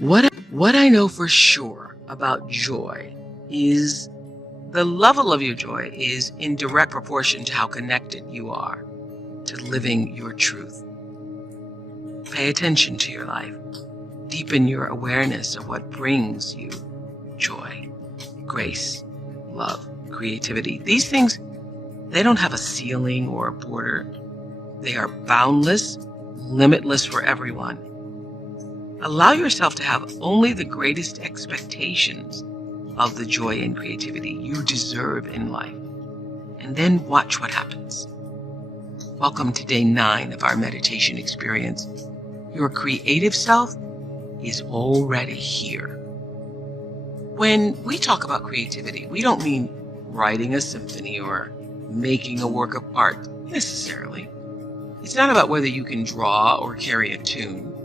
What I know for sure about joy is the level of your joy is in direct proportion to how connected you are to living your truth. Pay attention to your life. Deepen your awareness of what brings you joy, grace, love, creativity. These things, they don't have a ceiling or a border. They are boundless, limitless for everyone. Allow yourself to have only the greatest expectations of the joy and creativity you deserve in life, and then watch what happens. Welcome to day 9 of our meditation experience. Your creative self is already here. When we talk about creativity, we don't mean writing a symphony or making a work of art necessarily. It's not about whether you can draw or carry a tune.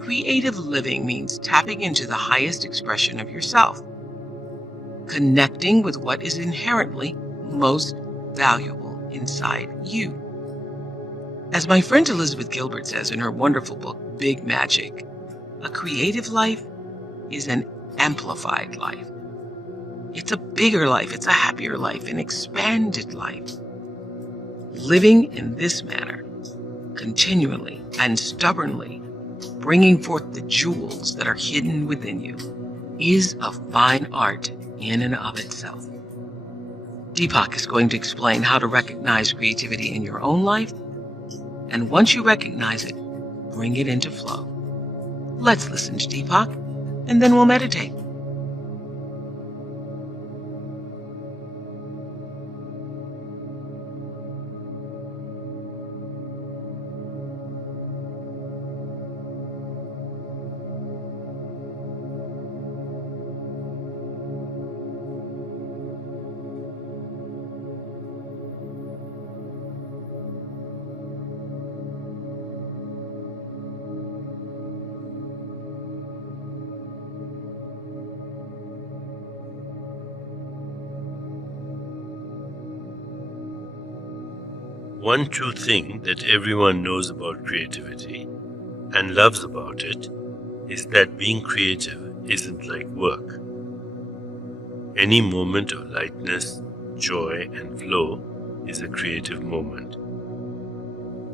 Creative living means tapping into the highest expression of yourself, connecting with what is inherently most valuable inside you. As my friend Elizabeth Gilbert says in her wonderful book, Big Magic, a creative life is an amplified life. It's a bigger life, it's a happier life, an expanded life. Living in this manner, continually and stubbornly, bringing forth the jewels that are hidden within you, is a fine art in and of itself. Deepak is going to explain how to recognize creativity in your own life, and once you recognize it, bring it into flow. Let's listen to Deepak, and then we'll meditate. One true thing that everyone knows about creativity and loves about it is that being creative isn't like work. Any moment of lightness, joy, and flow is a creative moment.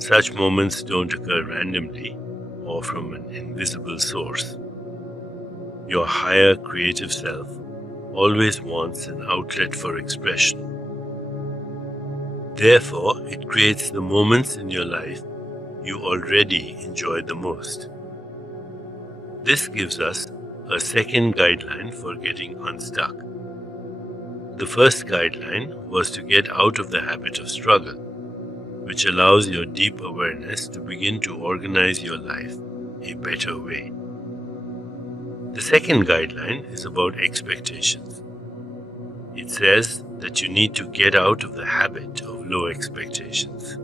Such moments don't occur randomly or from an invisible source. Your higher creative self always wants an outlet for expression. Therefore, it creates the moments in your life you already enjoy the most. This gives us a second guideline for getting unstuck. The first guideline was to get out of the habit of struggle, which allows your deep awareness to begin to organize your life a better way. The second guideline is about expectations. It says that you need to get out of the habit of low expectations.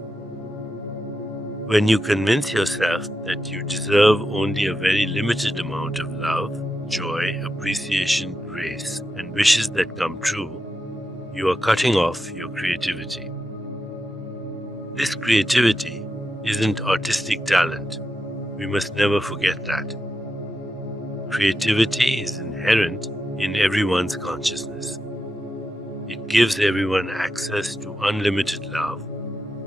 When you convince yourself that you deserve only a very limited amount of love, joy, appreciation, grace, and wishes that come true, you are cutting off your creativity. This creativity isn't artistic talent. We must never forget that. Creativity is inherent in everyone's consciousness. It gives everyone access to unlimited love,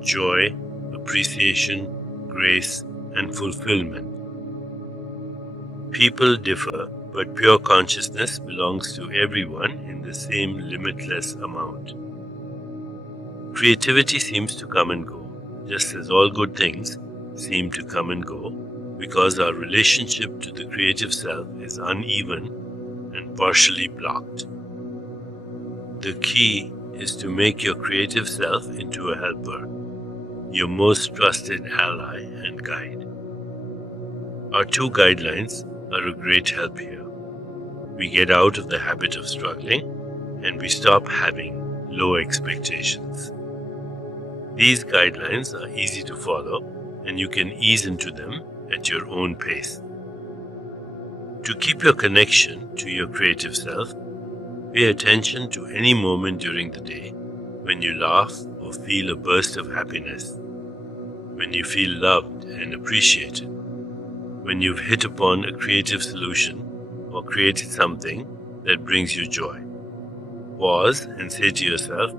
joy, appreciation, grace, and fulfillment. People differ, but pure consciousness belongs to everyone in the same limitless amount. Creativity seems to come and go, just as all good things seem to come and go, because our relationship to the creative self is uneven and partially blocked. The key is to make your creative self into a helper, your most trusted ally and guide. Our two guidelines are a great help here. We get out of the habit of struggling and we stop having low expectations. These guidelines are easy to follow and you can ease into them at your own pace. To keep your connection to your creative self, pay attention to any moment during the day when you laugh or feel a burst of happiness, when you feel loved and appreciated, when you've hit upon a creative solution or created something that brings you joy. Pause and say to yourself,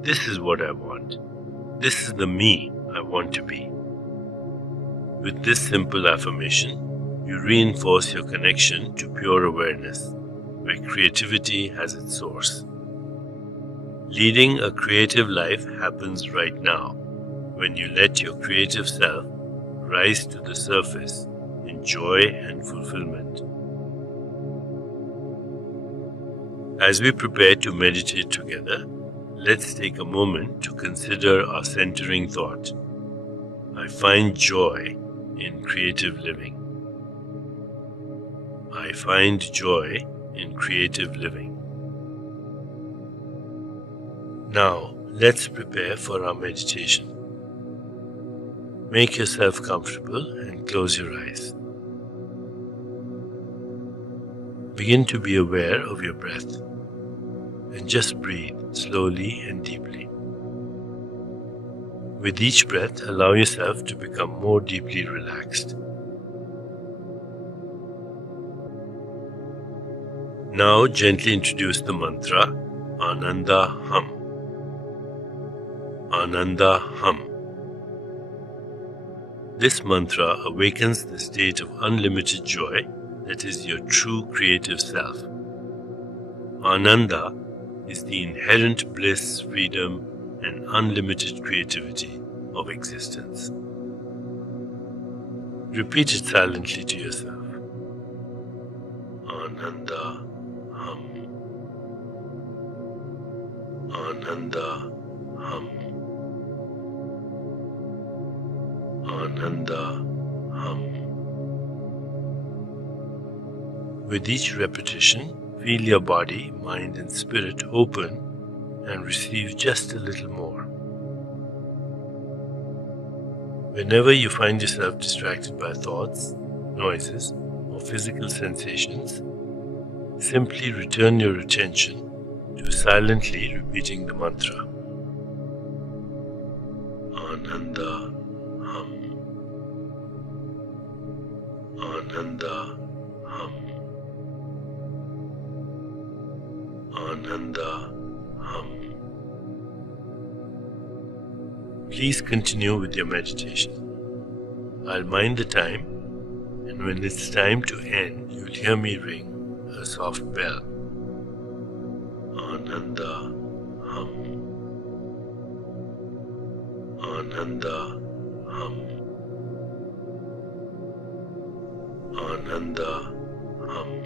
this is what I want. This is the me I want to be. With this simple affirmation, you reinforce your connection to pure awareness, where creativity has its source. Leading a creative life happens right now, when you let your creative self rise to the surface in joy and fulfillment. As we prepare to meditate together, let's take a moment to consider our centering thought. I find joy in creative living. I find joy in creative living. Now, let's prepare for our meditation. Make yourself comfortable and close your eyes. Begin to be aware of your breath and just breathe slowly and deeply. With each breath, allow yourself to become more deeply relaxed. Now gently introduce the mantra Ananda Hum. Ananda Hum. This mantra awakens the state of unlimited joy that is your true creative self. Ananda is the inherent bliss, freedom, and unlimited creativity of existence. Repeat it silently to yourself. Ananda Hum. Ananda Hum. Ananda Hum. With each repetition, feel your body, mind, and spirit open and receive just a little more. Whenever you find yourself distracted by thoughts, noises, or physical sensations, simply return your attention to silently repeating the mantra. Ananda Hum. Ananda Hum. Ananda Hum. Please continue with your meditation. I'll mind the time, and when it's time to end, you'll hear me ring a soft bell. Ananda Hum. Ananda Hum. Ananda Hum.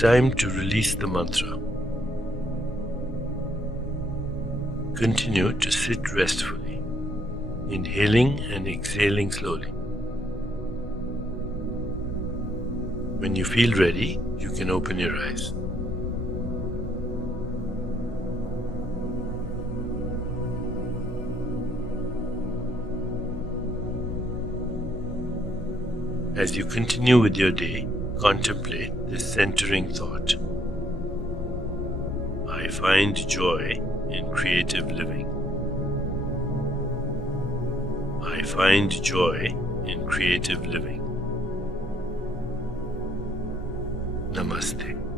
time to release the mantra. Continue to sit restfully, inhaling and exhaling slowly. When you feel ready, you can open your eyes. As you continue with your day, contemplate this centering thought. I find joy in creative living. I find joy in creative living. Namaste.